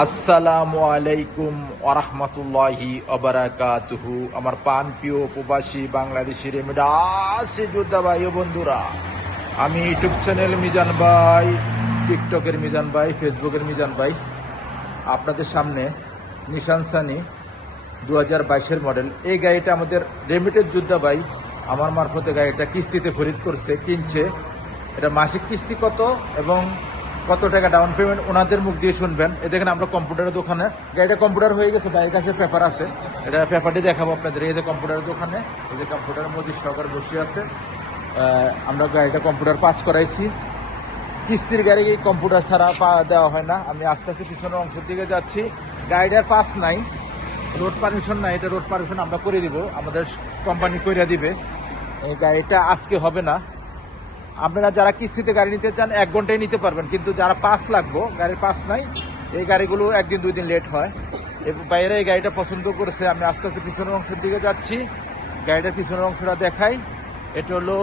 আসসালামু আলাইকুম ওরহমতুল্লাহি ওবারাকাতুহু। আমার পান প্রিয় প্রবাসী বাংলাদেশি রেমিডাসি যোদ্ধা ভাই ও বন্ধুরা, আমি ইউটিউব চ্যানেল মিজান ভাই, টিকটকের মিজান ভাই, ফেসবুকের মিজান ভাই আপনাদের সামনে নিশান সানি 2022-এর মডেল এই গাড়িটা আমাদের রেমিটেড যোদ্ধা ভাই আমার মারফতে গাড়িটা কিস্তিতে খরিদ করছে, কিনছে। এটা মাসিক কিস্তি কত এবং কত টাকা ডাউন পেমেন্ট ওনাদের মুখ দিয়ে শুনবেন। এ দেখেন আমরা কম্পিউটারের দোকানে, গাড়িটা কম্পিউটার হয়ে গেছে, বাইরের কাছে পেপার আছে, এটা পেপারটি দেখাবো আপনাদের। এই যে কম্পিউটারের দোকানে, এই যে কম্পিউটারের মধ্যে সরকার বসে আছে, আমরা গাড়িটা কম্পিউটার পাস করাইছি। কিস্তির গাড়ি কম্পিউটার ছাড়া দেওয়া হয় না। আমি আস্তে আস্তে পিছনের অংশের দিকে যাচ্ছি। গাড়িটার পাস নাই, রোড পারমিশন নাই, এটা রোড পারমিশন আমরা করে দিব, আমাদের কোম্পানি করে দিবে। এই গাড়িটা আজকে হবে না। আপনারা যারা কিস্তিতে গাড়ি নিতে চান 1 ঘন্টায় নিতে পারবেন, কিন্তু যারা পাস লাগবো, গাড়ির পাস নাই, এই গাড়িগুলো 1 দিন 2 দিন লেট হয়। বাইরে এই গাড়িটা পছন্দ করেছে। আমি আস্তে আস্তে পিছনের অংশের দিকে যাচ্ছি, গাড়িটার পিছনের অংশটা দেখাই। এটা হলো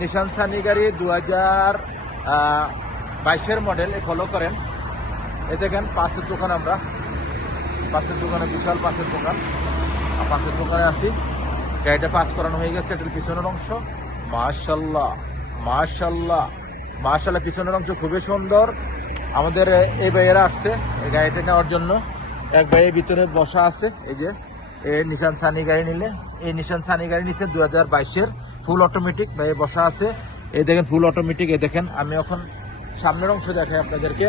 নিশান সানি গাড়ি 2022-এর মডেল। ফলো করেন, এ দেখেন পাশের দোকান, আমরা পাশের দোকানে, বিশাল পাশের দোকান, পাশের দোকানে আছি। গাড়িটা পাস করানো হয়ে গেছে। এটার পিছনের অংশ মাশাল্লাহ মাশাল্লাহ মাশাল্লাহ, পিছনের অংশ খুবই সুন্দর। আমাদের এই ভাইয়েরা আসছে এই গাড়িটা নেওয়ার জন্য। এক ভাইয়ের ভিতরে বসা আছে, এই যে এই নিশান সানি গাড়ি নিলে, এই নিশান সানি গাড়ি নিচ্ছে 2022-এর ফুল অটোমেটিক। ভাইয়ে বসা আছে, এই দেখেন ফুল অটোমেটিক। এই দেখেন, আমি এখন সামনের অংশ দেখাই আপনাদেরকে।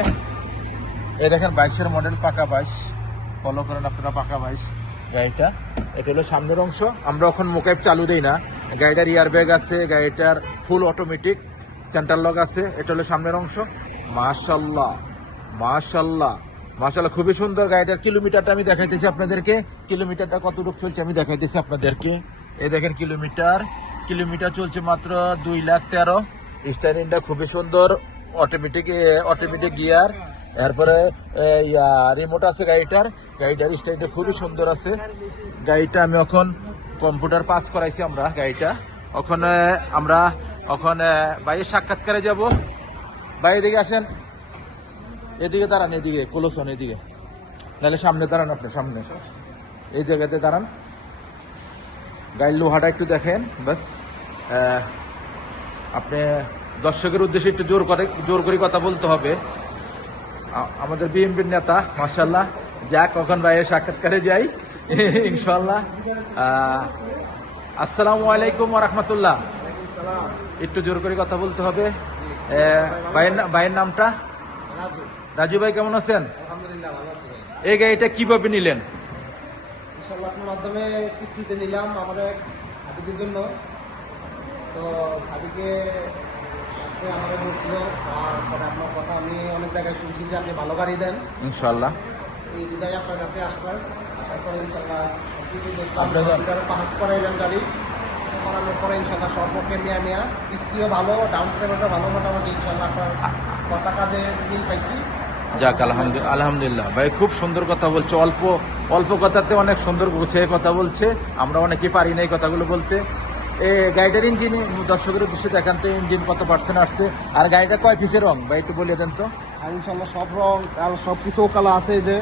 এই দেখেন 22-এর মডেল, পাকা 22, ফলো করেন আপনারা, পাকা 22 গাড়িটা। এটা হলো সামনের অংশ। আমরা এখন মোকাইব চালু দেই না, গাড়িটার ইয়ার ব্যাগ আছে, গাড়িটার ফুল অটোমেটিক, সেন্টার লক আছে। এটা হলো সামনের অংশ। মাশাল্লাহ মাশাল্লাহ মাশাল্লাহ, খুবই সুন্দর। গাড়িটার কিলোমিটারটা আমি দেখাইতেছি আপনাদেরকে, কিলোমিটারটা কতটুকু চলছে আমি দেখাইতেছি আপনাদেরকে। এই দেখেন কিলোমিটার চলছে মাত্র 2,13,000। স্টারিংটা খুবই সুন্দর, অটোমেটিক গিয়ার। এরপরে রিমোট আছে গাড়িটার স্টাইলটা খুবই সুন্দর আছে। গাড়িটা আমি এখন কম্পিউটার পাস করাইছি আমরা গাড়িটা। ওখানে আমরা বাইরের সাক্ষাৎকারে যাব। ভাই এদিকে আসেন, এদিকে দাঁড়ান, এদিকে কোলোসন, এদিকে নাহলে সামনে দাঁড়ান, আপনার সামনে এই জায়গাতে দাঁড়ান। গাড়ির লোহাটা একটু দেখেন বাস। আপনি দর্শকের উদ্দেশ্যে একটু জোর করে কথা বলতে হবে। আমাদের বিএনপির নেতা মাশাল্লাহ, যাক কখন ভাইয়ের সাক্ষাৎকারে যাই ইনশাল্লাহ। আসসালামু আলাইকুম ওয়া রাহমাতুল্লাহ। একটু জোর করে কথা বলতে হবে। ভাইয়ের নামটা? রাজু ভাই, কেমন আছেন? আলহামদুলিল্লাহ, ভালো আছি ভাই। এই গাড়িটা কিভাবে নিলেন? ইনশাআল্লাহ আপনার মাধ্যমে কিস্তিতে নিলাম আমাদের সাদিকের জন্য। তো সাদিকে আসতে আমাদের বলছিল, আর পরে আপনার কথা আমি অনেক জায়গায় শুনছি যে আপনি ভালো গাড়ি দেন। ইনশাল্লাহ এই বিদায় আপনার কাছে আসছেন, আসার পরে ইনশাল্লাহ সব কিছু দেখলাম, আপনাদের- কম্পিউটারে পাস করাইলাম গাড়ি। করানোর পরে ইনশাল্লাহ সর্বপক্ষে নেওয়া কিস্তিও ভালো, ডাউন পেমেন্টও ভালো, মোটামুটি ইনশাল্লাহ আপনার কথা কাজে মিল পাইছি। যাক আলহামদুলিল্লাহ। ভাই খুব সুন্দর কথা বলছে, অল্প কথাতে অনেক সুন্দর গুছিয়ে কথা বলছে। আমরা অনেকে পারি না এই কথাগুলো বলতে। গাড়িটার ইঞ্জিন দর্শকের উদ্দেশ্যে দেখান তো, ইঞ্জিন কত পার্সেন্ট আসছে, আর গাড়িটা কয় পিসের রং ভাই একটু বলে দেন তো। আর ইনশাল্লাহ সব রং আর সব কিছু কালা আছে, যে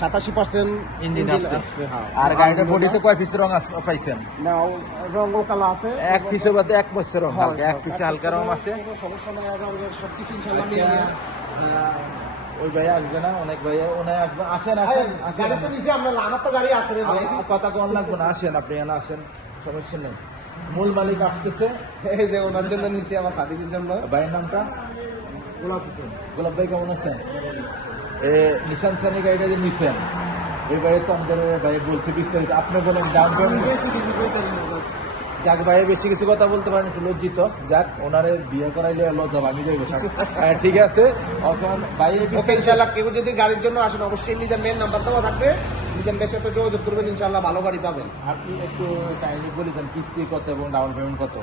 87% ইঞ্জিন আসছে। হ্যাঁ। আর গাড়িটার বডিতে কয় পিসের রং পাইছেন? না, রং কালা আছে, এক পিসের বাদে এক পিসের রং হালকা, এক পিসে হালকা রং আছে। কোনো সমস্যা নাই, রঙের সব কিছু ইনশাল্লাহ আচ্ছা, মিলিয়ে। ওই ভাই আসবে না, অনেক ভাই ওনায় আসবে। আসেন গাড়ি তো নিচে, আমরা আমার তো গাড়ি আছে রে ভাই। কথা কম লাগবে না, আসেন আপনি, এখানে আসেন, সমস্যা নেই। মূল মালিক আসতেছে, এই যে ওনার জন্য নিচে, আমার সাদিকের জন্য। ভাইয়ের নামটা? গোলাপ হোসেন। গোলাপ ভাই, কেমন আছেন? নিশান সানি গাড়িটা যে নিছেন, এই ভাই তো আমাদের ভাই বলছে বিস্তারিত, আপনি বলেন ডাউন পেমেন্ট। যাক ভাই বেশি কিছু কথা বলতে পারেন, একটু লজ্জিত। যাক, ওনারে বিয়ে করাইলে লজ্জা ভাঙি যাইবে। ঠিক আছে, এখন ভাই ওকে ইনশাল্লাহ কেউ যদি গাড়ির জন্য আসেন, অবশ্যই নিজের মেন নাম্বার দেওয়া থাকবে, নিজের বেশি সাথে যোগাযোগ করবেন, ইনশাল্লাহ ভালো গাড়ি পাবেন। আপনি একটু কাইন্ডলি বলে দেন কিস্তি কত এবং ডাউন পেমেন্ট কত?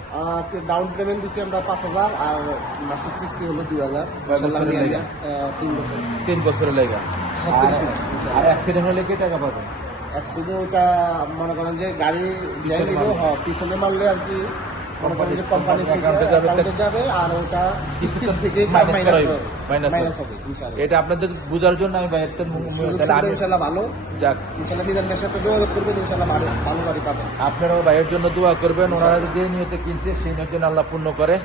ডাউন পেমেন্ট দিচ্ছি আমরা 5,000, আর মাসিক কিস্তি হলো 2,000। বছরের লেগে? 3 বছর। 3 বছরের লেগে। আর অ্যাক্সিডেন্ট হলে কি টাকা পাবেন? অ্যাক্সিডেন্ট ওটা মনে করেন যে গাড়ি যাই নিল, পিছনে মারলে আর কি মনে করেন যে কোম্পানি থেকে অ্যাকাউন্টে যাবে, অ্যাকাউন্টে যাবে আর ওটা কিস্তি থেকে মাইনাস হবে ইনশাআল্লাহ। এটা আপনাদের বোঝার জন্য আমি ভাইয়ের তাহলে আমি ইনশাআল্লাহ ভালো, যাক ইনশাআল্লাহ মিজান ভাইয়ের সাথে যোগাযোগ করবেন, ইনশাআল্লাহ ভালো গাড়ি পাবেন। আপনারাও ভাইয়ের জন্য দোয়া করবেন, ওনারা যে নিয়তে কিনছে সেই নিয়ত যেন আল্লাহ পূর্ণ করে।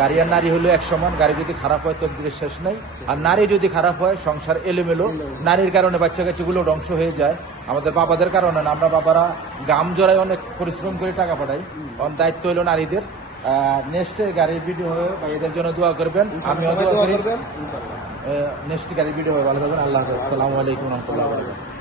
গাড়ি আর নারী হলো এক সমান, গাড়ি যদি খারাপ হয় তকদিরের শেষ নাই, আর নারী যদি খারাপ হয় সংসার এলোমেলো। নারীর কারণে বাচ্চা কাচ্চাগুলো ধ্বংস হয়ে যায়, আমাদের বাবাদের কারণে না। আমরা বাবারা গাম জড়াই অনেক পরিশ্রম করে টাকা পাঠাই, দায়িত্ব হলো নারীদের। নেক্সট গাড়ির ভিডিও হবে ভাইদের জন্য দোয়া করবেন, আমিও দোয়া করি। করবেন ইনশাআল্লাহ। নেক্সট গাড়ির ভিডিও হবে, ভালো থাকবেন, আল্লাহ হাফেজ, আসসালামু আলাইকুম ওয়া রাহমাতুল্লাহি ওয়া বারাকাতুহু।